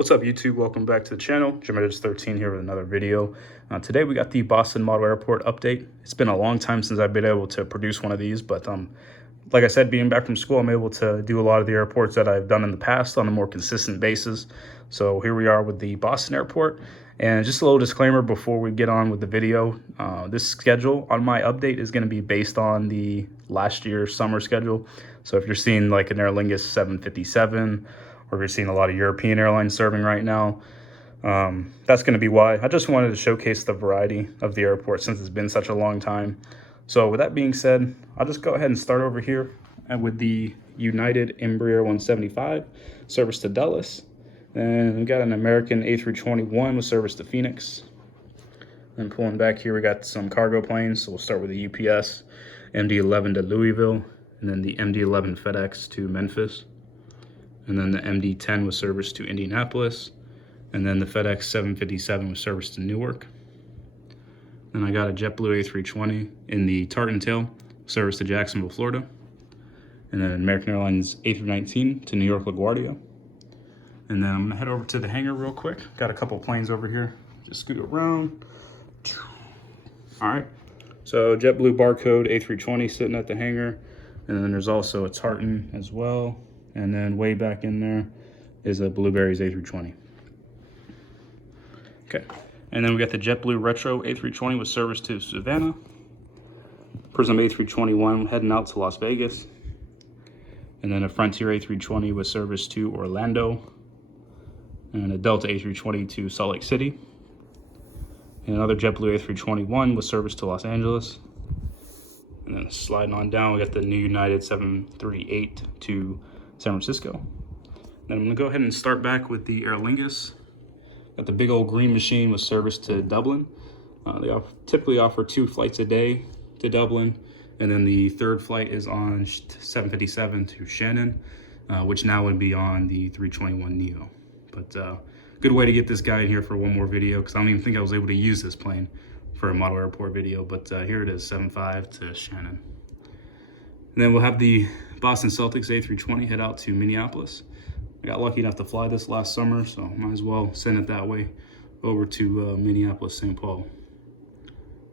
What's up, YouTube? Welcome back to the channel. Gemini13 here with another video. Today we got the Boston Model Airport update. It's been a long time since I've been able to produce one of these, but like I said, being back from school, I'm able to do a lot of the airports that I've done in the past on a more consistent basis. So here we are with the Boston Airport. And just a little disclaimer before we get on with the video. This schedule on my update is going to be based on the last year's summer schedule. So if you're seeing like an Aer Lingus 757, or if you're seeing a lot of European airlines serving right now, that's going to be why. I just wanted to showcase the variety of the airport since it's been such a long time. So with that being said, I'll just go ahead and start over here with the United Embraer 175 service to Dulles. And we got an American A321 with service to Phoenix. And pulling back here, we got some cargo planes. So we'll start with the UPS MD-11 to Louisville, and then the MD-11 FedEx to Memphis. And then the MD-10 with service to Indianapolis, and then the FedEx 757 with service to Newark. Then I got a Jetblue A320 in the Tartan Tail, service to Jacksonville, Florida. And then American Airlines A319 to New York LaGuardia. And then I'm gonna head over to the hangar real quick. Got a couple planes over here. Just scoot around. All right, so JetBlue barcode A320 sitting at the hangar. And then there's also a Tartan as well. And then way back in there is a Blueberry's A320. Okay, and then we got the JetBlue Retro A320 with service to Savannah. Prism A321 heading out to Las Vegas. And then a Frontier A320 with service to Orlando. And a Delta A320 to Salt Lake City. And another JetBlue A321 with service to Los Angeles. And then sliding on down, we got the new United 738 to San Francisco. Then I'm gonna go ahead and start back with the Aer Lingus. Got the big old green machine with service to Dublin. They typically offer 2 flights a day to Dublin. And then the third flight is on 757 to Shannon, which now would be on the 321neo. But good way to get this guy in here for one more video, because I don't even think I was able to use this plane for a model airport video, but here it is, 75 to Shannon. And then we'll have the Boston Celtics A320 head out to Minneapolis. I got lucky enough to fly this last summer, so might as well send it that way over to Minneapolis, St. Paul.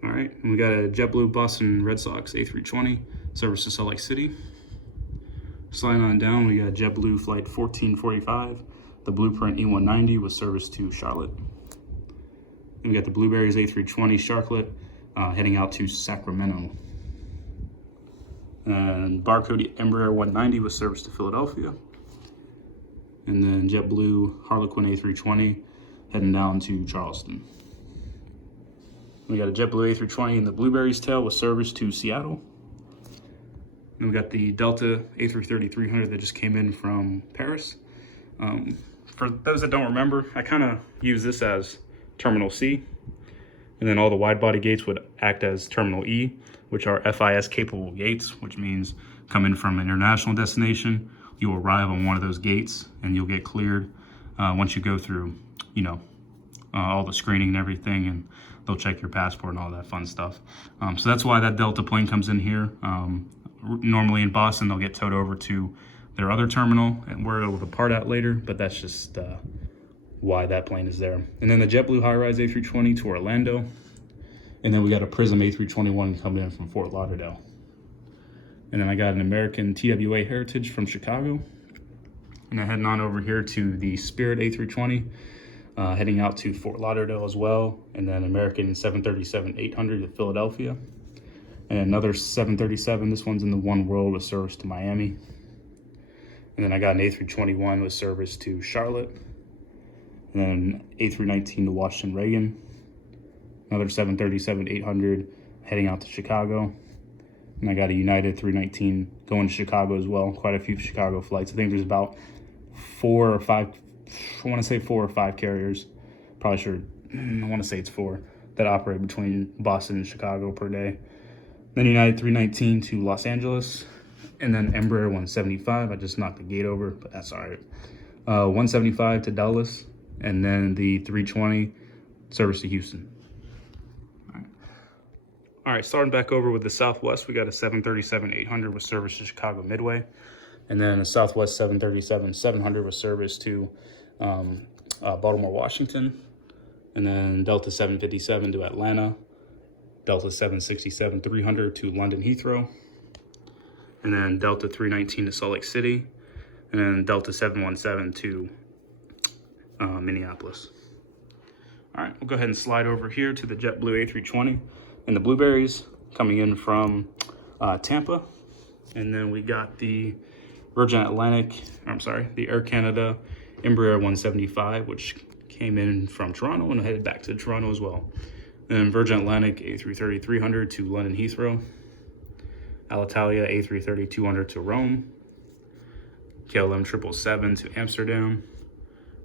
All right, and we got a JetBlue Boston Red Sox A320 service to Salt Lake City. Sliding on down, we got JetBlue Flight 1445, the Blueprint E190 with service to Charlotte. And we got the Blueberry's A320 Sharklet heading out to Sacramento. And barcode Embraer 190 with service to Philadelphia. And then JetBlue Harlequin A320 heading down to Charleston. We got a JetBlue A320 in the Blueberry's tail with service to Seattle. And we got the Delta A330-300 that just came in from Paris. For those that don't remember, I kind of use this as Terminal C. And then all the wide body gates would act as Terminal E, which are FIS capable gates, which means coming from an international destination, you will arrive on one of those gates and you'll get cleared once you go through, all the screening and everything, and they'll check your passport and all that fun stuff. So that's why that Delta plane comes in here. Normally in Boston, they'll get towed over to their other terminal and where it'll depart at later, but that's just why that plane is there. And then the JetBlue high-rise A320 to Orlando. And then we got a Prism A321 coming in from Fort Lauderdale. And then I got an American TWA Heritage from Chicago. And then heading on over here to the Spirit A320, heading out to Fort Lauderdale as well. And then American 737-800 to Philadelphia. And another 737, this one's in the One World with service to Miami. And then I got an A321 with service to Charlotte. And then A319 to Washington Reagan. Another 737-800 heading out to Chicago. And I got a United 319 going to Chicago as well. Quite a few Chicago flights. I think there's about 4 or 5, I want to say 4 or 5 carriers. Probably sure, I want to say it's 4 that operate between Boston and Chicago per day. Then United 319 to Los Angeles. And then Embraer 175. I just knocked the gate over, but that's all right. 175 to Dallas. And then the 320 service to Houston. All right, starting back over with the Southwest, we got a 737-800 with service to Chicago Midway. And then a Southwest 737-700 with service to Baltimore, Washington, and then Delta 757 to Atlanta, Delta 767-300 to London Heathrow, and then Delta 319 to Salt Lake City, and then Delta 717 to Minneapolis. All right, we'll go ahead and slide over here to the JetBlue A320 and the Blueberries coming in from Tampa. And then we got the the Air Canada Embraer 175, which came in from Toronto and headed back to Toronto as well. And Virgin Atlantic A330-300 to London Heathrow, Alitalia A330-200 to Rome, KLM 777 to Amsterdam.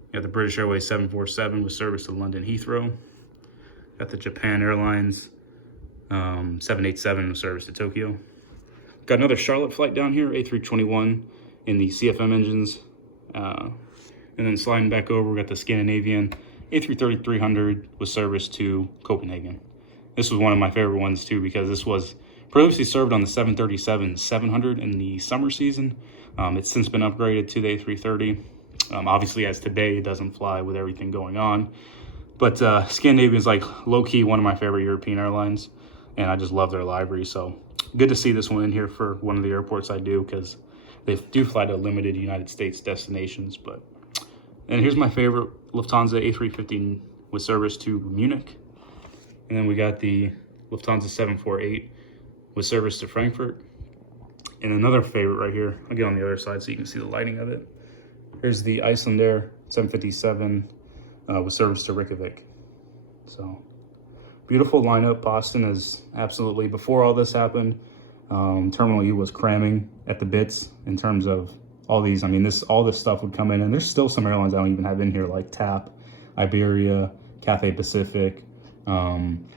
You got the British Airways 747 with service to London Heathrow. Got the Japan Airlines 787 with service to Tokyo. Got another Charlotte flight down here, A321 in the CFM engines. And then sliding back over, we got the Scandinavian A330-300 with service to Copenhagen. This was one of my favorite ones too, because this was previously served on the 737-700 in the summer season. It's since been upgraded to the A330. Obviously, as today, it doesn't fly with everything going on. But Scandinavia is like low-key one of my favorite European airlines, and I just love their livery. So good to see this one in here for one of the airports I do, because they do fly to limited United States destinations. And here's my favorite, Lufthansa A350 with service to Munich. And then we got the Lufthansa 748 with service to Frankfurt. And another favorite right here, I'll get on the other side so you can see the lighting of it. Here's the Icelandair 757 with service to Reykjavik. So beautiful lineup. Boston is absolutely, before all this happened, Terminal U was cramming at the bits in terms of all these. I mean, all this stuff would come in, and there's still some airlines I don't even have in here, like TAP, Iberia, Cathay Pacific, Emirates.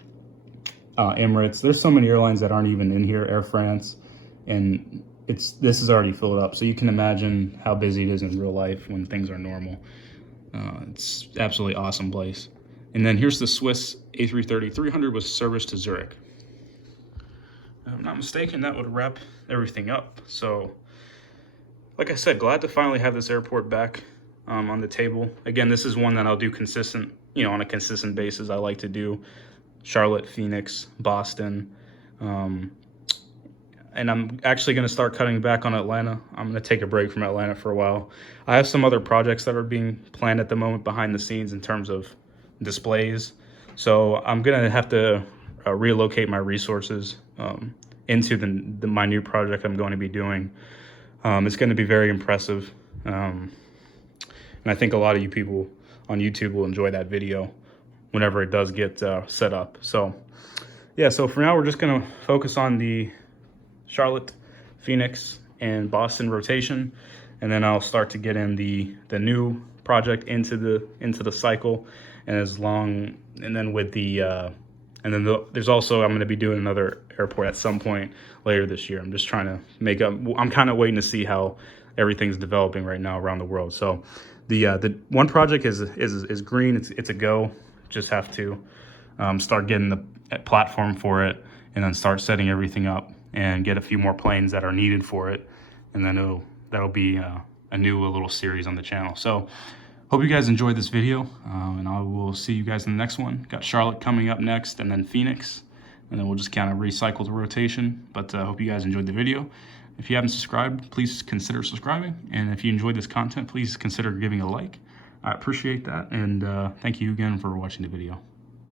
There's so many airlines that aren't even in here, Air France, and this is already filled up. So you can imagine how busy it is in real life when things are normal. It's absolutely awesome place. And then here's the Swiss A330-300 with service to Zurich. If I'm not mistaken, that would wrap everything up. So, like I said, glad to finally have this airport back on the table. Again, this is one that I'll do consistent, on a consistent basis. I like to do Charlotte, Phoenix, Boston, and I'm actually going to start cutting back on Atlanta. I'm going to take a break from Atlanta for a while. I have some other projects that are being planned at the moment behind the scenes in terms of displays. So I'm going to have to relocate my resources into my new project I'm going to be doing. It's going to be very impressive. And I think a lot of you people on YouTube will enjoy that video whenever it does get set up. So yeah, so for now, we're just going to focus on the Charlotte, Phoenix, and Boston rotation, and then I'll start to get in the new project into the cycle, and then with the there's also, I'm going to be doing another airport at some point later this year. I'm just trying to I'm kind of waiting to see how everything's developing right now around the world. So the one project is green. It's a go. Just have to start getting the platform for it, and then start setting everything up and get a few more planes that are needed for it, and then that'll be a new little series on the channel. So hope you guys enjoyed this video, and I will see you guys in the next one. Got Charlotte coming up next, and then Phoenix, and then we'll just kind of recycle the rotation. But I hope you guys enjoyed the video. If you haven't subscribed, please consider subscribing, and if you enjoyed this content, please consider giving a like. I appreciate that, and thank you again for watching the video.